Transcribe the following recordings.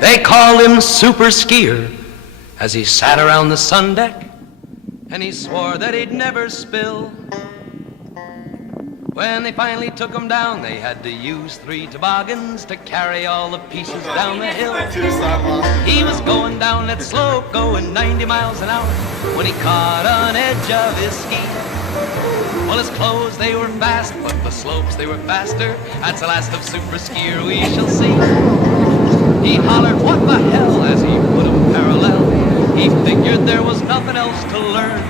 They called him Super Skier as he sat around the sun deck, and he swore that he'd never spill. When they finally took him down, they had to use 3 toboggans to carry all the pieces down the hill. He was going down that slope, going 90 miles an hour, when he caught an edge of his ski. Well, his clothes, they were fast, but the slopes, they were faster. That's the last of Super Skier we shall see. He hollered, "What the hell?" as he put him parallel. He figured there was nothing else to learn.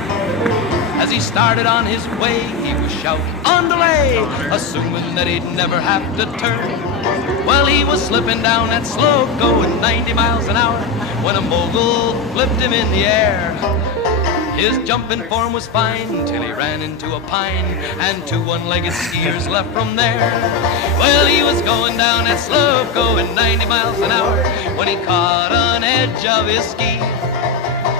As he started on his way, he was shouting, "Underlay!" assuming that he'd never have to turn. Well, he was slipping down that slope, going 90 miles an hour, when a mogul flipped him in the air. His jumping form was fine till he ran into a pine, and 2 one-legged skiers left from there. Well, he was going down that slope, going 90 miles an hour, when he caught an edge of his ski.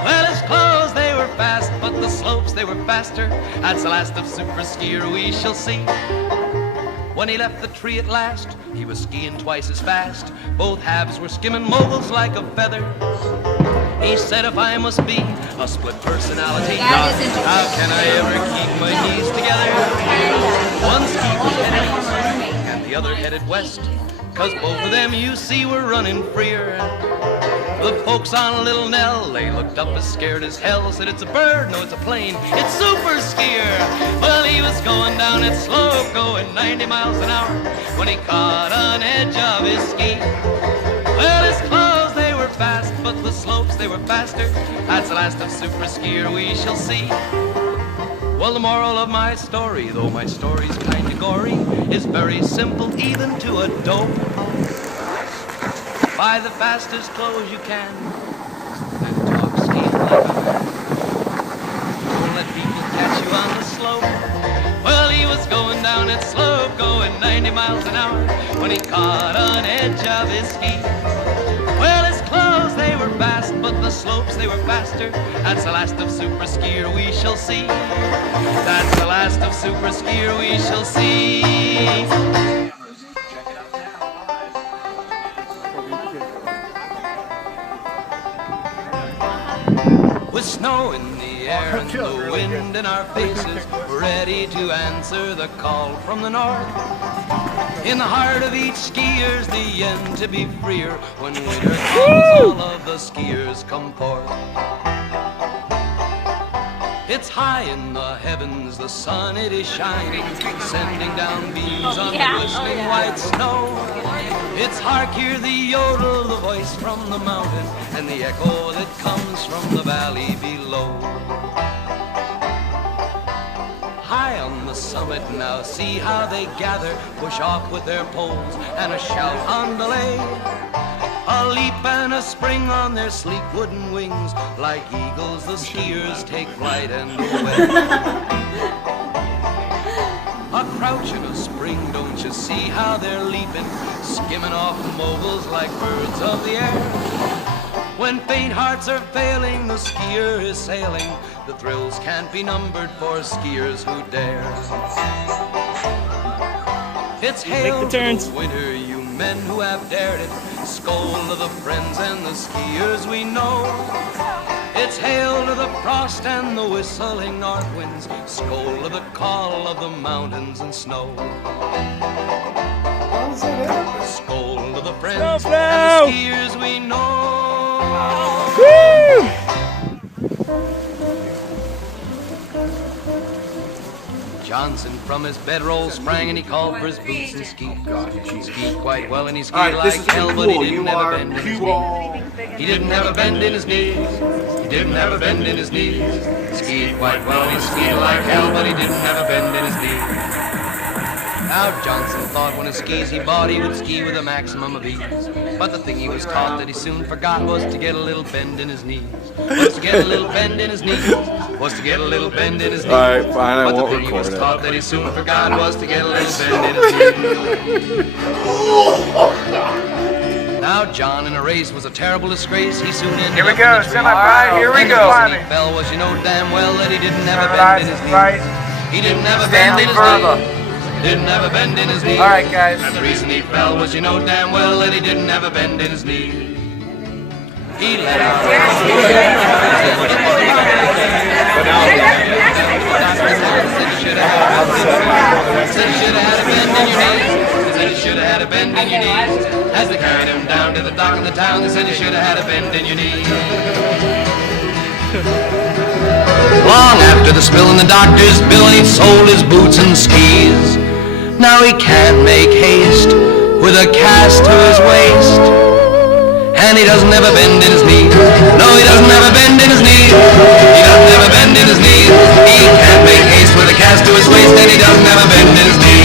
Well, his clothes, they were fast, but the slopes, they were faster. That's the last of Super Skier we shall see. When he left the tree at last, he was skiing twice as fast. Both halves were skimming moguls like a feather. He said, "If I must be a split personality, how can I ever keep my knees together?" One ski was headed east and the other headed west, 'cause both of them, you see, were running freer. The folks on Little Nell, they looked up as scared as hell, said, "It's a bird, no, it's a plane, it's Super Skier." Well, he was going down that slope, going 90 miles an hour, when he caught an edge of his ski. Well, his clothes, they were fast, but the slopes, they were faster. That's the last of Super Skier we shall see. Well, the moral of my story, though my story's kinda gory, is very simple even to a dope. Buy the fastest clothes you can and talk skiing like a man. Don't let people catch you on the slope. Well, he was going down that slope, going 90 miles an hour, when he caught an edge of his ski. Well, his clothes, they were fast, but the slopes, they were faster. That's the last of Super Skier we shall see. That's the last of Super Skier we shall see. With snow in the air and the wind in our faces, ready to answer the call from the north. In the heart of each skier's the end to be freer. When winter comes, all of the skiers come forth. It's high in the heavens, the sun it is shining, sending down beams on the glistening white snow. It's hark, hear the yodel, the voice from the mountain, and the echo that comes from the valley below. High on the summit now, see how they gather, push off with their poles, and a shout on delay. A leap and a spring on their sleek wooden wings, like eagles the skiers take flight and away. A crouch and a spring, don't you see how they're leaping, skimming off moguls like birds of the air. When faint hearts are failing, the skier is sailing. The thrills can't be numbered for skiers who dare. It's hail to the winter, you men who have dared it. Skoal to the friends and the skiers we know. It's hail to the frost and the whistling north winds. Skoal to the call of the mountains and snow. Skoal to the friends and the skiers we know. Woo! Johnson from his bedroll sprang and he called for his boots and skied. He skied quite well and he skied like hell, but he didn't have a bend in his knees. He didn't have a bend in his knees. He didn't have a bend in his knees. Skied quite well and he skied like hell, but he didn't have a bend in his knees. Now Johnson thought when his skis he bought he would ski with a maximum of ease. But the thing he was taught that he soon forgot was to get a little bend in his knees. Was to get a little bend in his knees. Was to get a little bend in his knees. Alright, fine, I won't record it. But the thing he was taught that he soon forgot was to get a little bend in his knees. Now John in a race was a terrible disgrace. He soon ended Here we up go, in the tree. semi-final, here we And the go. reason he fell was, you know damn well that he didn't have a bend in his knees. He didn't have a bend in his knees. Didn't have a bend in his knees. Alright, guys. And the reason he fell was, you know damn well that he didn't have a bend in his knees. He let out. Said you should have had a bend in your knees. Said you should have had a bend in your knees. As they carried him down to the dock in the town, they said you should have had a bend in your knees. Long after the spill in the doctor's bill, and he'd sold his boots and skis. Now he can't make haste with a cast to his waist, and he doesn't ever bend in his knees. No, he doesn't ever bend in his knees. He doesn't ever bend in his knees. He can't make haste with a cast to his waist, and he doesn't ever bend in his knees.